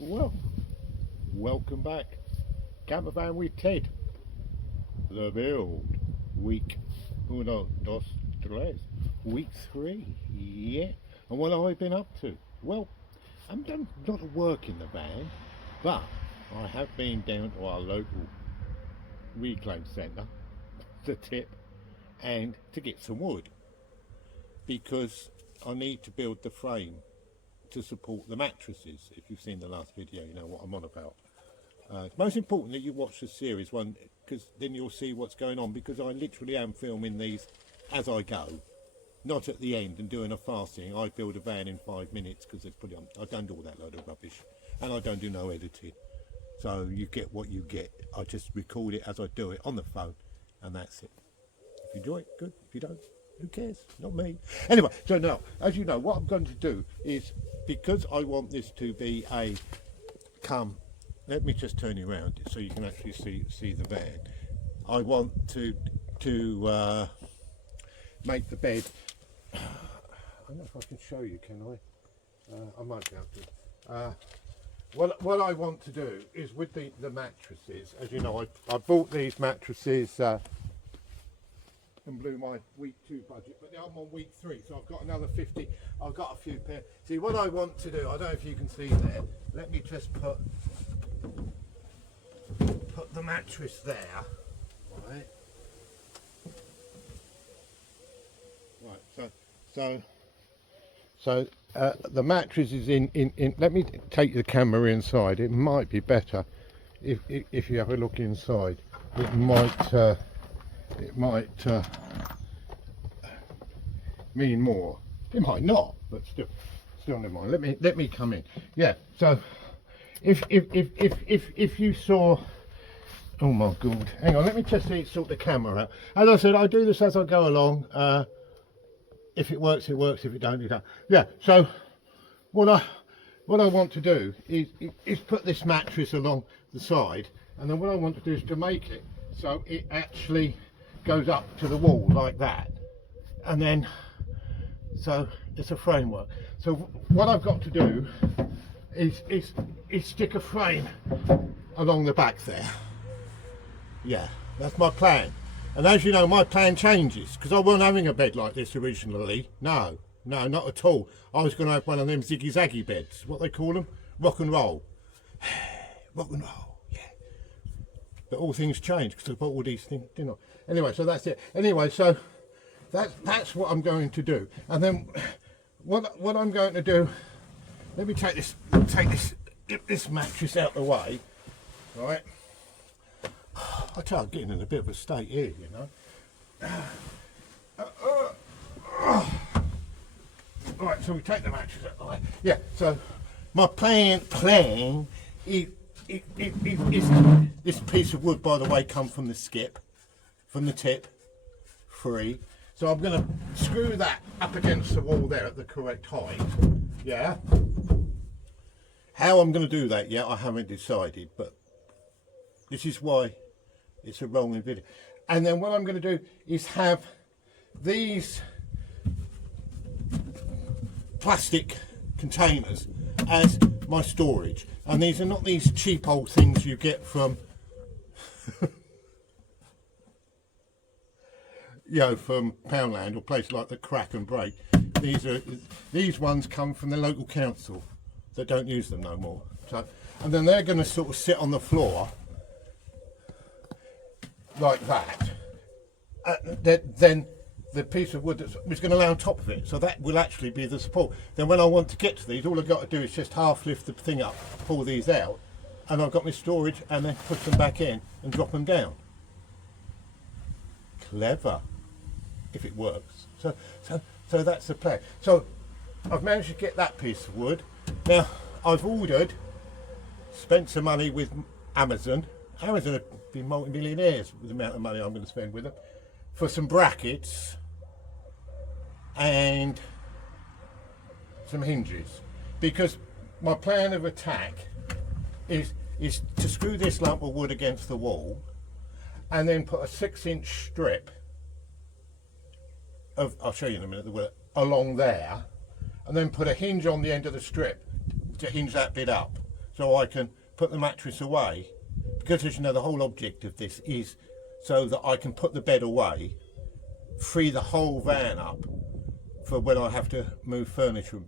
Well, welcome back. Camper van with Ted. The build. Week uno, dos, tres. Week 3. Yeah. And what have I been up to? Well, I'm done not work in the van, but I have been down to our local reclaim centre, the tip, and to get some wood because I need to build the frame to support the mattresses. If you've seen the last video, you know what I'm on about. It's most important that you watch the series one, because then you'll see what's going on, because I literally am filming these as I go, not at the end and doing a fast thing. I build a van in 5 minutes because I don't do all that load of rubbish, and I don't do no editing, so you get what you get. I just record it as I do it on the phone, and that's it. If you enjoy it, good. If you don't, who cares? Not me. Anyway, so now, as you know, what I'm going to do is, because I want this to be a let me just turn you around so you can actually see the van. I want to make the bed. I don't know if I can show you, can I? I might be able to. What I want to do is with the mattresses, as you know, I bought these mattresses and blew my week 2 budget, but now I'm on week 3, so I've got another 50. I've got a few pair. See, what I want to do, I don't know if you can see there, let me just put the mattress there, right? Right, so the mattress is in, let me take the camera inside. It might be better if you have a look inside. It might mean more. It might not, but still never mind. Let me come in. Yeah. So if you saw, oh my god, hang on. Let me just sort the camera out. As I said, I do this as I go along. If it works, it works. If it don't, it don't. Yeah. So what I want to do is put this mattress along the side, and then what I want to do is to make it so it actually goes up to the wall like that, and then so it's a framework. So what I've got to do is stick a frame along the back there. Yeah, that's my plan. And as you know, my plan changes, because I wasn't having a bed like this originally. No, not at all. I was going to have one of them ziggy-zaggy beds, what they call them, rock and roll. Rock and roll, yeah. But all things change because I bought all these things, didn't I? Anyway, so that's it. Anyway, so that's what I'm going to do. And then what I'm going to do, let me take this mattress out the way, right? I tell you, I'm getting in a bit of a state here, you know. Right, so we take the mattress out the way. Yeah, so my plan is this piece of wood, by the way, come from the skip, from the tip, free. So I'm going to screw that up against the wall there at the correct height. Yeah. How I'm going to do that yet, I haven't decided, but this is why it's a rolling video. And then what I'm going to do is have these plastic containers as my storage. And these are not these cheap old things you get from you know, from Poundland or places like the Crack and Break. These ones come from the local council that don't use them no more. So, and then they're going to sort of sit on the floor like that. Then the piece of wood that's going to lay on top of it, so that will actually be the support. Then when I want to get to these, all I've got to do is just half lift the thing up, pull these out, and I've got my storage, and then push them back in and drop them down. Clever, if it works. So that's the plan. So I've managed to get that piece of wood. Now I've spent some money with Amazon. Amazon have been multi-millionaires with the amount of money I'm going to spend with them, for some brackets and some hinges, because my plan of attack is to screw this lump of wood against the wall and then put a 6-inch strip of, I'll show you in a minute, the wood along there, and then put a hinge on the end of the strip to hinge that bit up. so I can put the mattress away, because as you know the whole object of this is so that I can put the bed away, free the whole van up for when I have to move furniture and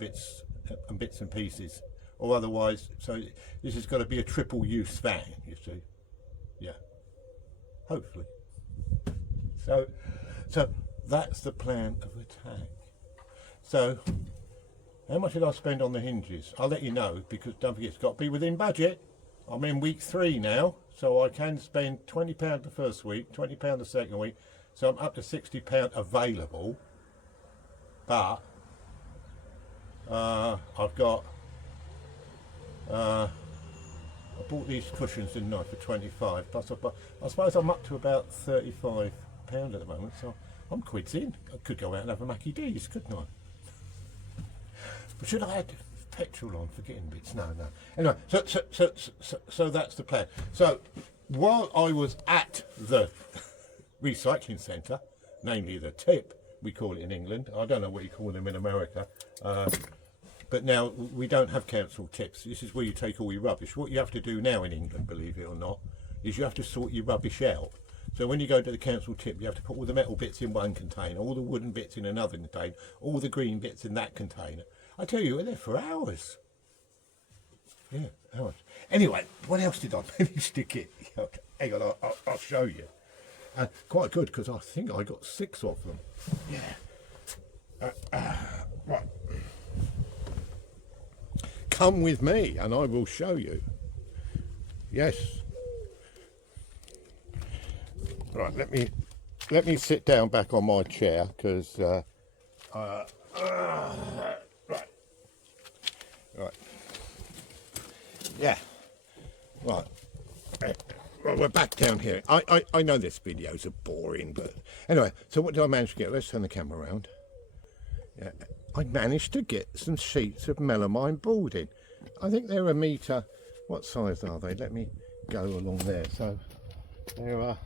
bits and pieces, or otherwise. So this has got to be a triple use van, you see. Yeah, hopefully. So that's the plan of attack. So how much did I spend on the hinges? I'll let you know, because don't forget it's got to be within budget. I'm in week 3 now, so I can spend £20 the first week, £20 the second week, so I'm up to £60 available. But I've got I bought these cushions, didn't I, for 25. Plus I suppose I'm up to about £35 at the moment, so I'm quids in. I could go out and have a Mackie D's, couldn't I? But should I add petrol on for getting bits? No. Anyway, so that's the plan. So while I was at the recycling centre, namely the tip, we call it in England. I don't know what you call them in America. But now we don't have council tips. This is where you take all your rubbish. What you have to do now in England, believe it or not, is you have to sort your rubbish out. So when you go to the council tip, you have to put all the metal bits in one container, all the wooden bits in another container, all the green bits in that container. I tell you, we're there for hours. Yeah, hours. Anyway, what else did I manage to get? Okay, hang on, I'll show you. Quite good, because I think I got 6 of them. Yeah. Right. Come with me and I will show you. Yes. Right, let me sit down back on my chair, because right. Yeah. Right. Well, we're back down here. I know this videos are boring, but anyway, so what did I manage to get? Let's turn the camera around. Yeah, I managed to get some sheets of melamine boarding. I think they're 1 metre. What size are they? Let me go along there. So there are.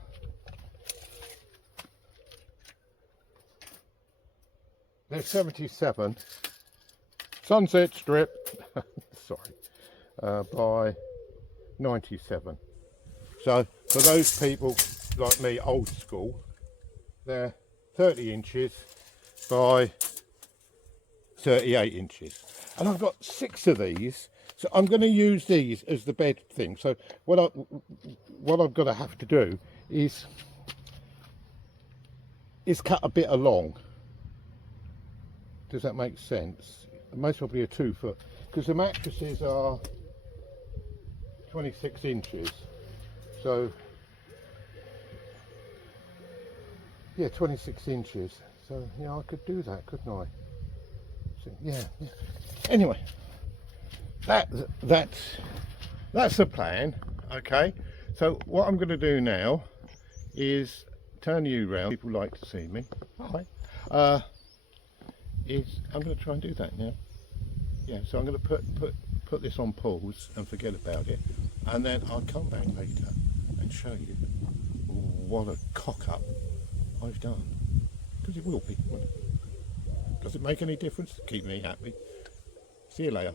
They're 77 Sunset Strip. Sorry, by 97. So for those people like me, old school, they're 30 inches by 38 inches. And I've got 6 of these, so I'm going to use these as the bed thing. So what I've got to have to do is cut a bit along. Does that make sense? Most probably a 2 foot, because the mattresses are 26 inches. So yeah, 26 inches. So yeah, I could do that, couldn't I? So, yeah. Anyway, that's the plan. Okay. So what I'm going to do now is turn you round. People like to see me. Hi. I'm going to try and do that now. Yeah. So I'm going to put this on pause and forget about it, and then I'll come back later and show you what a cock up I've done, because it will be. Does it make any difference? Keep me happy. See you later.